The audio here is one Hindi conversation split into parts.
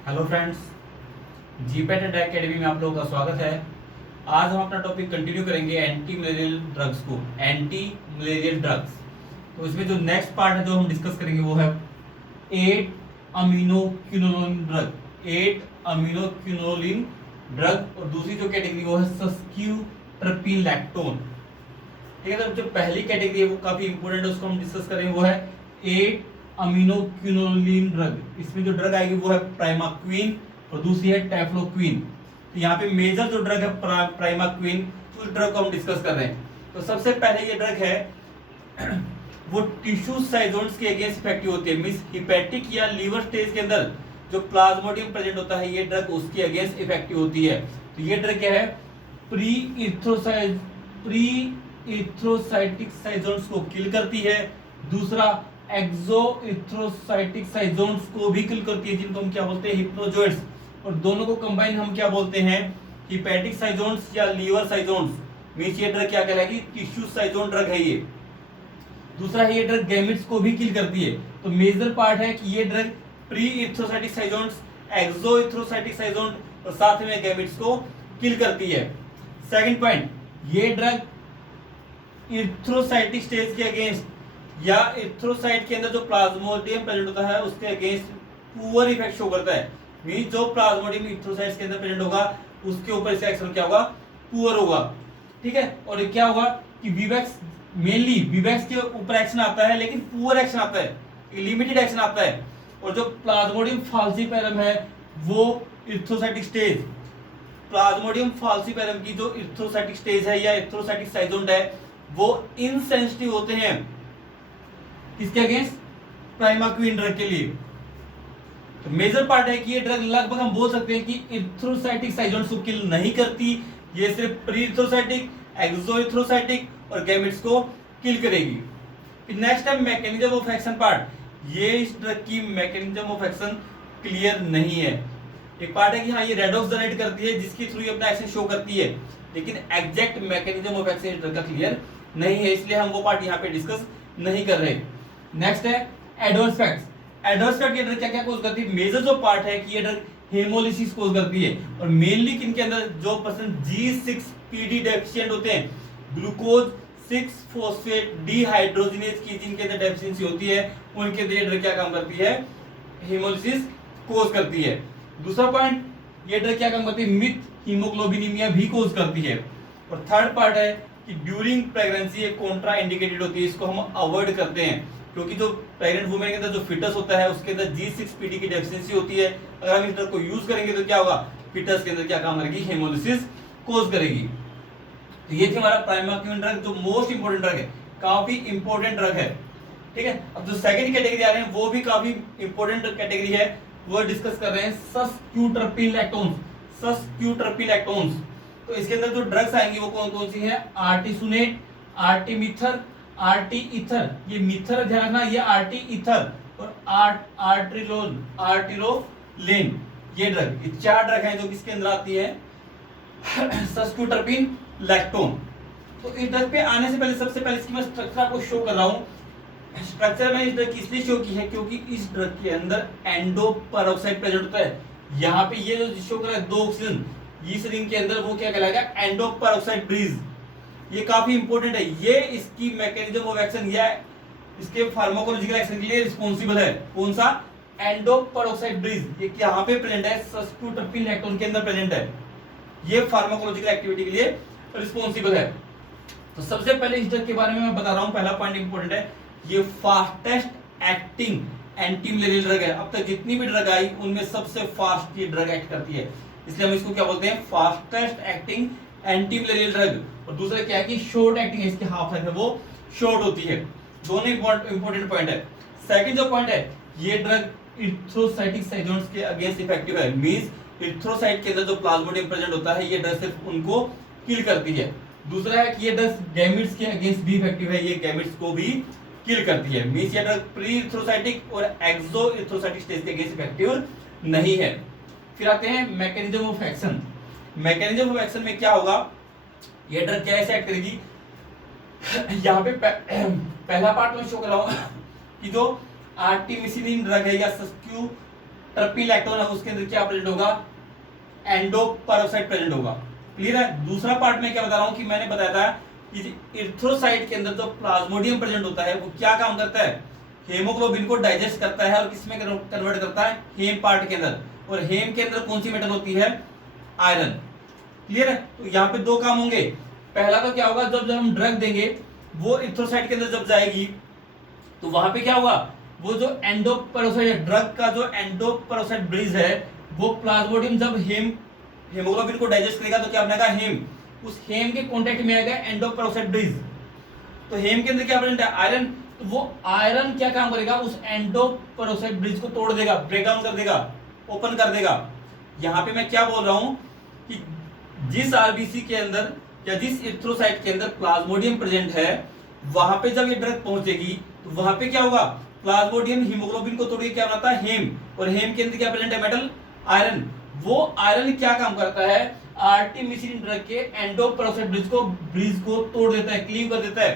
Hello friends, GPAT and academy में आप लोगों का स्वागत है। आज हम अपना टॉपिक कंटिन्यू करेंगे एंटी मलेरियल ड्रग्स को। एंटी मलेरियल ड्रग्स, तो इसमें जो नेक्स्ट पार्ट है जो हम डिस्कस करेंगे वो है 8 अमीनोक्विनोलिन ड्रग। 8 अमीनोक्विनोलिन ड्रग और दूसरी जो कैटेगरी वो है सस्क्यूट्रपिन लैक्टोन। ठीक है, तो जो पहली कैटेगरी है वो काफी इंपॉर्टेंट है, उसको हम डिस्कस करेंगे। वो है 8 अमीनोक्विनोलिन ड्रग। इसमें जो ड्रग आएगी वो है प्राइमाक्विन और दूसरी है टेफ्लोक्विन। तो यहाँ पे मेजर जो ड्रग है प्राइमाक्विन, तो उस ड्रग को हम डिस्कस कर रहे हैं। तो सबसे पहले ये ड्रग है वो टिश्यू साइजोन्स के अगेंस्ट इफेक्टिव होती है। मींस हिपैटिक या लीवर स्टेज के अंदर जो प्लाज्मोडियम प्रेजेंट होता है, ये ड्रग उसके अगेंस्ट इफेक्टिव होती है। तो ये ड्रग क्या है, प्री इथ्रोसाइटिक साइजोन्स को किल करती है। दूसरा एक्सो इथ्रोसाइटिक साइजोन्स को भी किल करती है, जिनको हम क्या बोलते हैं, हिप्नोजोइड्स। और दोनों को कंबाइन हम क्या बोलते हैं, हिपैटिक साइजोन्स या लीवर साइजोन्स। मींस ये ड्रग क्या कहलाएगी, टिश्यू साइजोन ड्रग है ये। दूसरा है ये ड्रग गैमेट्स को भी किल करती है। तो मेजर पार्ट है कि ये ड्रग प्री इथ्रोसाइटिक साइजोन्स, एक्सो इथ्रोसाइटिक साइजोन और साथ में गैमेट्स को किल करती है। सेकंड पॉइंट, ये ड्रग इथ्रोसाइटिक स्टेज के अगेंस्ट या इथ्रोसाइट के अंदर जो प्लाज्मोडियम प्रेजेंट होता है उसके अगेंस्ट पुअर इफेक्ट शो करता है। मींस जो प्लाज्मोडियम इथ्रोसाइट्स के अंदर प्रेजेंट होगा उसके ऊपर इसका एक्शन क्या होगा, पुअर होगा। ठीक है, और क्या होगा कि विवैक्स, मेनली विवैक्स के ऊपर एक्शन आता है, लेकिन पुअर एक्शन आता है, लिमिटेड एक्शन आता है। और जो प्लाज्मोडियम फाल्सिपेरम है वो इथ्रोसाइटिक स्टेज, प्लाज्मोडियम फाल्सिपेरम की जो इथ्रोसाइटिक स्टेज है या इथ्रोसाइटिक साइजोन है वो इनसेंसिटिव होते हैं किसके अगेंस्ट, प्राइमाक्विन ड्रग के लिए। तो मेजर पार्ट है कि ये ड्रग लगभग हम बोल सकते हैं कि इथ्रोसाइटिक साइजोन्स को किल नहीं करती, ये सिर्फ प्री इथ्रोसाइटिक, एक्सो इथ्रोसाइटिक और गैमेट्स को किल करेगी। फिर नेक्स्ट है मैकेनिज्म ऑफ एक्शन पार्ट। ये इस ड्रग की मैकेनिज्म ऑफ एक्शन क्लियर नहीं है। एक पार्ट है कि हाँ ये रेडॉक्स जनरेट करती है जिसके थ्रू ये अपना एक्शन शो करती है, लेकिन एग्जैक्ट मैकेनिज्म ऑफ एक्शन इस ड्रग का क्लियर नहीं है, इसलिए हम वो पार्ट यहाँ पे डिस्कस नहीं कर रहे। नेक्स्ट है एडवर्स इफेक्ट्स। एडवर्स इफेक्ट ये ड्रग क्या क्या कोज करती है, मेजर जो पार्ट है कि ये ड्रग हेमोलिसिस कोज करती है। और मेनली किनके अंदर, जो पर्सन G6PD डेफिशिएंट होते हैं, ग्लूकोज 6 फॉस्फेट डिहाइड्रोजिनेज की जिनके अंदर डेफिशिएंसी होती है, उनके अंदर ये ड्रग क्या काम करती है, हेमोलिसिस कोज करती है। दूसरा पॉइंट, ये ड्रग क्या काम करती है, मिथ हीमोग्लोबिनीमिया भी कोज करती है। और थर्ड पार्ट है कि ड्यूरिंग प्रेगनेंसी ये कॉन्ट्रा इंडिकेटेड होती है, इसको हम अवॉइड करते हैं क्योंकि जो प्रेग्नेंट वुमेन के अंदर जो फिटस होता है उसके अंदर G6PD की डेफिशिएंसी होती है। अगर हम इस ड्रग को यूज करेंगे तो क्या होगा, फिटस के अंदर क्या काम करेगी, हेमोलिसिस कोज करेगी। तो ये थी हमारा प्राइमाक्विन ड्रग, जो मोस्ट इंपोर्टेंट ड्रग है, काफी इंपोर्टेंट ड्रग है। ठीक है, अब जो सेकंड कैटेगरी आ रहे हैं वो भी काफी इंपोर्टेंट कैटेगरी है, वो डिस्कस कर रहे हैं सस्क्यूट्रपिन लैक्टोन्स। सस्क्यूट्रपिन लैक्टोन्स, तो इसके अंदर जो ड्रग्स आएंगी वो कौन कौन सी है, आर्टिसुनेट, आर्टिमिथर, आर्टी इथर। ये मिथर ध्यान रखना, ये आर्टी इथर और आर्टिरोलेन। ये ड्रग, ये चार ड्रग हैं जो किसके अंदर आती है, सस्क्यूट्रपिन लैक्टोन। तो इस ड्रग पे आने से पहले सबसे पहले इसकी मैं स्ट्रक्चर आपको शो कर रहा हूं। स्ट्रक्चर में इस ड्रग की इसलिए शो की है क्योंकि इस ड्रग के अंदर एंडो पेरोक्साइड प्रेजेंट होता है। यहाँ पे ये जो शो कर रहा है दो ऑक्सीजन, इस रिंग के अंदर वो क्या कहलाएगा, एंडो पेरोक्साइड ब्रिज। ये काफी इंपॉर्टेंट है, ये इसकी मैकेनिज्म ऑफ एक्शन या इसके फार्माकोलॉजिकल एक्शन के लिए रिस्पॉन्सिबल है। कौन सा, एंडो पेरोक्साइड ब्रिज, ये यहाँ पे प्रेजेंट है, सस्क्यूट्रपिन लैक्टोन के अंदर प्रेजेंट है, ये फार्माकोलॉजिकल एक्टिविटी के लिए रिस्पॉन्सिबल है। तो सबसे पहले इस ड्रग के बारे में मैं बता रहा हूं, पहला पॉइंट इंपॉर्टेंट है, ये fastest acting anti malarial drug है। अब तक जितनी भी ड्रग आई उनमें सबसे फास्ट ये ड्रग एक्ट करती है, इसलिए हम इसको क्या बोलते हैं, fastest acting anti malarial drug. और दूसरा क्या है कि शॉर्ट एक्टिंग है, इसकी हाफ लाइफ है वो शॉर्ट होती है। दोनों इंपॉर्टेंट पॉइंट है। सेकंड जो पॉइंट है, ये ड्रग इथ्रोसाइटिक साइजोन्स के अगेंस्ट इफेक्टिव है। मींस इथ्रोसाइट के अंदर जो प्लाज्मोडियम प्रेजेंट होता है, ये ड्रग सिर्फ उनको किल करती है। दूसरा है कि ये ड्रग गैमेट्स के अगेंस्ट भी इफेक्टिव है, ये गैमेट्स को भी किल करती है। मींस ये ड्रग प्री इथ्रोसाइटिक और एक्सो इथ्रोसाइटिक स्टेज के अगेंस्ट इफेक्टिव नहीं है। फिर आते हैं mechanism of action. Mechanism of action में क्या होगा, ये ड्रग कैसे एक्ट करेगी, यहाँ पे पहला पार्ट में शो कर रहा हूं कि जो आर्टिमिसिनिन ड्रग है या ट्रपीलैक्टोन है उसके अंदर क्या प्रेजेंट होगा, एंडोपेरोक्साइड प्रेजेंट होगा। क्लियर है। दूसरा पार्ट में क्या बता रहा हूं कि मैंने बताया था कि इरिथ्रोसाइट के अंदर जो प्लाज्मोडियम प्रेजेंट होता है वो क्या काम करता है, हेमोग्लोबिन को डाइजेस्ट करता है और किसमें कन्वर्ट करता है, हेम पार्ट के अंदर। और हेम के अंदर कौन सी मेटल होती है, आयरन। क्लियर है। तो यहाँ पे दो काम होंगे। पहला तो क्या होगा, जब हम ड्रग देंगे वो इरिथ्रोसाइट के अंदर जब जाएगी तो वहां पे क्या होगा, वो जो एंडोपेरोक्साइड ड्रग का जो एंडोपेरोक्साइड ब्रिज है वो प्लाज्मोडियम जब हेमोग्लोबिन को डाइजेस्ट करेगा तो क्या बनेगा, हेम। उस हेम के कांटेक्ट में आएगा एंडोपेरोक्साइड ब्रिज। तो हेम के अंदर क्या प्रेजेंट है, आयरन। तो वो आयरन क्या काम करेगा, उस एंडोपेरोक्साइड ब्रिज को तोड़ देगा, ब्रेक डाउन कर देगा, ओपन कर देगा। यहां पे मैं क्या बोल रहा हूं कि जिस आरबीसी के अंदर या जिस इरिथ्रोसाइट के अंदर प्लाज्मोडियम प्रेजेंट है वहां पे जब ये ड्रग पहुंचेगी तो वहां पे क्या होगा, प्लाज्मोडियम हीमोग्लोबिन को तोड़ के क्या बनाता है, हेम। और हेम के अंदर क्या प्रेजेंट है, मेटल, आयरन। वो आयरन क्या काम करता है, आर्टिमिसिन ड्रग के एंडोपेरोक्साइड ब्रिज को तोड़ देता है, क्लीव कर देता है।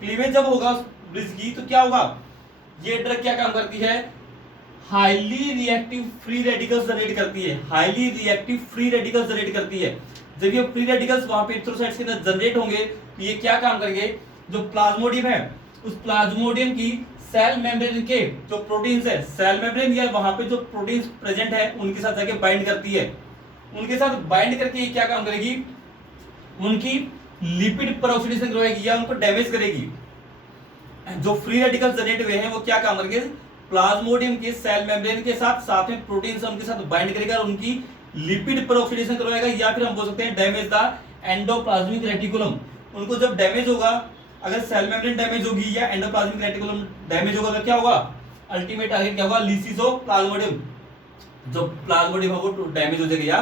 क्लीवेज जब होगा ब्रिज की तो क्या होगा, ये ड्रग क्या काम करती है, highly reactive free radicals generate करती है, highly reactive free radicals generate करती है। जब ये फ्री रेडिकल्स वहां पे इरिथ्रोसाइट्स के अंदर जनरेट होंगे तो ये क्या काम करेंगे, जो प्लाज्मोडियम है उस प्लाज्मोडियम की सेल मेम्ब्रेन के जो प्रोटीन्स है, सेल मेम्ब्रेन या वहां पे जो प्रोटीन्स प्रेजेंट है उनके साथ जाके बाइंड करती है। उनके साथ बाइंड करके ये क्या काम करेगी, उनकी लिपिड पेरोक्सिडेशन करवाएगी या उनको डैमेज करेगी। जो फ्री रेडिकल्स जनरेट हुए हैं वो क्या काम करेंगे, प्लाज्मोडियम के सेल मेम्ब्रेन के साथ साथ में प्रोटीन्स उनके साथ बाइंड करेगा और उनकी लिपिड पेरोक्सिडेशन करवाएगा, या फिर हम बोल सकते हैं डैमेज द एंडोप्लाज्मिक रेटिकुलम। उनको जब डैमेज होगा, अगर सेल मेम्ब्रेन डैमेज होगी या एंडोप्लाज्मिक रेटिकुलम डैमेज होगा तो क्या होगा, अल्टीमेट टारगेट क्या होगा, लिसिस ऑफ प्लाज्मोडियम। जो प्लाज्मोडियम है वो डैमेज हो जाएगा या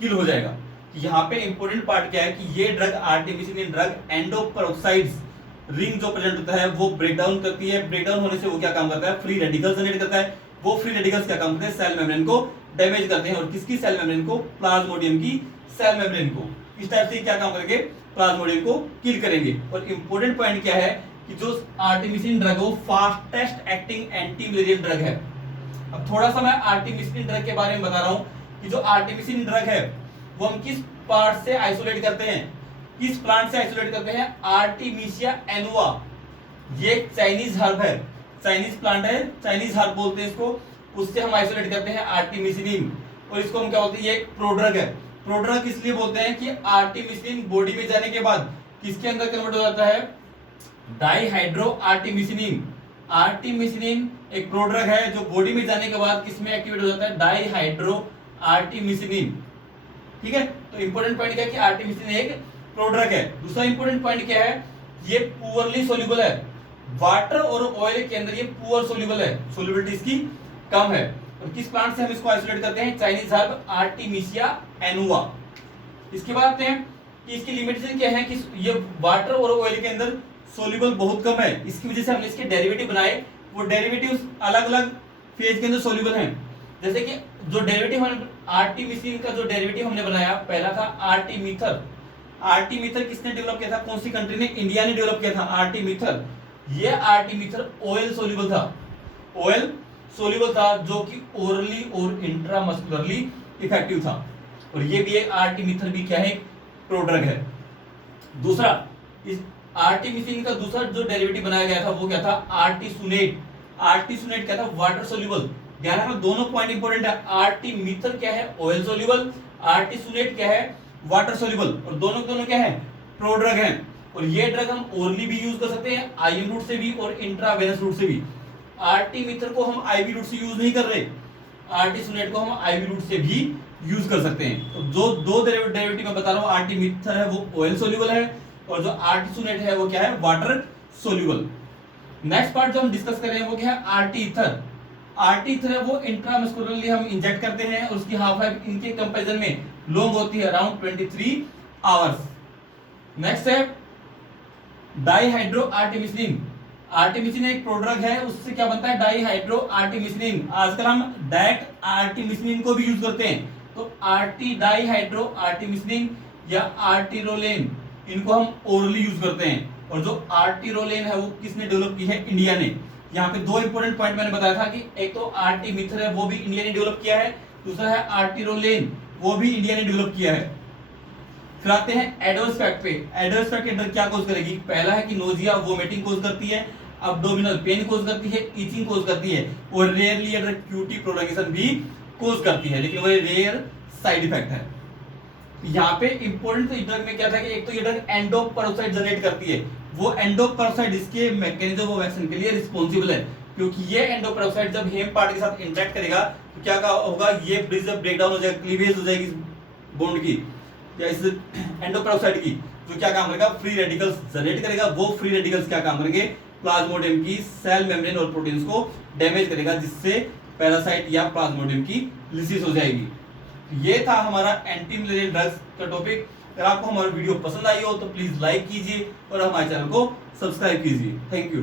किल हो जाएगा। यहाँ पे इंपॉर्टेंट पार्ट क्या है कि ये ड्रग आर्टिमिसिन ड्रग एंडोपेरोक्साइड्स रिंग जो प्रेजेंट होता है वो ब्रेक डाउन करती है। ब्रेक डाउन होने से वो क्या काम करता है, फ्री रेडिकल्स जनरेट करता है। वो फ्री रेडिकल्स क्या काम करते हैं, सेल मेम्ब्रेन को डैमेज करते हैं। और किसकी सेल मेम्ब्रेन को, प्लाज्मोडियम की सेल मेम्ब्रेन को। इस टाइप से क्या काम करेंगे, प्लाज्मोडियम को किल करेंगे। और इंपॉर्टेंट पॉइंट क्या है कि जो आर्टिमिसिन ड्रग है वो fastest acting anti malarial drug है। अब थोड़ा सा मैं आर्टिमिसिन ड्रग के बारे में बता रहा हूं कि जो आर्टिमिसिन ड्रग है वो हम किस पार्ट से आइसोलेट करते हैं, किस प्लांट से आइसोलेट करते हैं, आर्टिमिसिया एनुआ। ये चाइनीज हर्ब है, चाइनीज प्लांट है, चाइनीज हर्ब बोलते हैं इसको। उससे हम आइसोलेट करते हैं आर्टिमिसिन। और इसको हम क्या बोलते हैं, ये एक प्रोड्रग है। प्रोड्रग इसलिए बोलते हैं कि आर्टिमिसिन बॉडी में जाने के बाद किसके अंदर कन्वर्ट हो जाता है, डाइहाइड्रो आर्टिमिसिन। आर्टिमिसिन एक प्रोड्रग है जो बॉडी में जाने के बाद किसमें एक्टिवेट हो जाता है, डाइहाइड्रो आर्टिमिसिन। ठीक है। तो इंपॉर्टेंट पॉइंट क्या है कि आर्टिमिसिन एक प्रोड्रग है। दूसरा इंपॉर्टेंट पॉइंट क्या है, ये पुअरली सोल्यूबल है। वाटर और ऑयल के अंदर ये पुअर सोल्यूबल है, सोल्युबिलिटी इसकी कम है। और किस प्लांट से हम इसको आइसोलेट करते हैं, चाइनीज हर्ब आर्टिमिसिया एनुआ। इसके बाद आते हैं कि इसकी लिमिटेशन क्या है कि ये वाटर और ऑयल के अंदर सोल्यूबल बहुत कम है। इसकी वजह से हमने इसके डेरिवेटिव बनाए, वो डेरिवेटिव्स अलग अलग फेज के अंदर सोल्यूबल हैं। जैसे कि जो डेरिवेटिव हमने आर्टिमिसिन का जो डेरिवेटिव हमने बनाया पहला था आर्टिमीथर। आर्टिमीथर किसने डेवलप किया था, कौन सी कंट्री ने, इंडिया ने डेवलप किया था आर्टिमीथर। ये आर्टिमीथर ऑयल सोल्यूबल था, ऑयल सोल्यूबल था जो कि ओरली और इंट्रामस्कुलरली इफेक्टिव था। और ये भी एक आर्टिमीथर भी क्या है, प्रोड्रग है। दूसरा, इस आर्टिमिसिन का दूसरा जो डेरिवेटिव बनाया गया था वो क्या था, आर्टिसुनेट। आर्टिसुनेट क्या था, वाटर सोल्यूबल। ध्यान रखना दोनों पॉइंट इंपॉर्टेंट है। आर्टिमीथर क्या है, ऑयल सोल्यूबल। आर्टिसुनेट क्या है, वाटर सोल्यूबल। और दोनों दोनों क्या है, प्रोड्रग हैं। और ये ड्रग हम ओरली भी यूज कर सकते हैं, आईएम रूट से भी और इंट्रावेनस रूट से भी। आर्टिमीथर को हम आईवी रूट से यूज नहीं कर रहे, आर्टिसुनेट को हम आईवी रूट से भी यूज कर सकते हैं। तो जो दो डेरिवेटिव मैं बता रहा हूँ, आर्टिमीथर है वो ऑयल सोल्यूबल है और जो आर्टिसुनेट है वो क्या है, वाटर सोल्यूबल। नेक्स्ट पार्ट जो हम डिस्कस कर रहे हैं वो क्या है, आर्टिथर। आर्टिथर है वो इंट्रामस्कुलरली हम इंजेक्ट करते हैं और उसकी हाफ लाइफ इनके कंपैरिजन में लॉन्ग होती है, अराउंड 23 आवर्स। नेक्स्ट है डाइहाइड्रो आर्टिमिसिन। आर्टिमिसिन एक प्रोड्रग है, उससे क्या बनता है, डाइहाइड्रो आर्टिमिसिन। आजकल हम डायरेक्ट आर्टिमिसिन को भी यूज करते हैं, तो आर्टी डाइहाइड्रो आर्टिमिसिन या आर्टिरोलेन, इनको हम ओरली यूज करते हैं। और जो आर्टिरोलेन है वो किसने डेवलप की है, इंडिया ने। यहाँ पे दो इंपॉर्टेंट पॉइंट मैंने बताया था कि एक तो आर्टिमिथर है वो भी इंडिया ने डेवलप किया है, दूसरा है आर्टिरोलेन वो भी इंडिया ने डेवलप किया है। फिर आते हैं एडवर्स फैक्ट पे। एडवर्स फैक्ट के अंदर क्या कोज करेगी, पहला है कि नोजिया वोमिटिंग कोज करती है, अब्डोमिनल पेन कोज करती है, इचिंग कोज करती है और रेयरली अंडर क्यूटी प्रोलंगेशन भी कोज करती है, लेकिन वो रेयर साइड इफेक्ट है। यहाँ पे इंपॉर्टेंट ड्रग में क्या था कि एक तो ये ड्रग एंडोपेरोक्साइड जनरेट करती है, वो एंडोपेरोक्साइड इसके मैकेनिज्म ऑफ एक्शन के लिए रिस्पांसिबल है, क्योंकि ये एंडोपेरोक्साइड जब हेम पार्ट के साथ इंटरेक्ट करेगा तो क्या होगा, ये ब्रिज ब्रेकडाउन हो जाएगा, क्लीवेज हो जाएगी बॉन्ड की या इस एंडोपेरोक्साइड की, जो क्या काम करेगा, फ्री रेडिकल्स जनरेट करेगा। वो फ्री रेडिकल्स क्या काम करेंगे, प्लाज्मोडियम की सेल मेम्ब्रेन और प्रोटीन्स को डैमेज करेगा, जिससे पैरासाइट या प्लाज्मोडियम की लिसिस हो जाएगी। ये था हमारा एंटी मलेरियल ड्रग्स का टॉपिक। अगर आपको हमारा वीडियो पसंद आई हो तो प्लीज लाइक कीजिए और हमारे चैनल को सब्सक्राइब कीजिए। Thank you.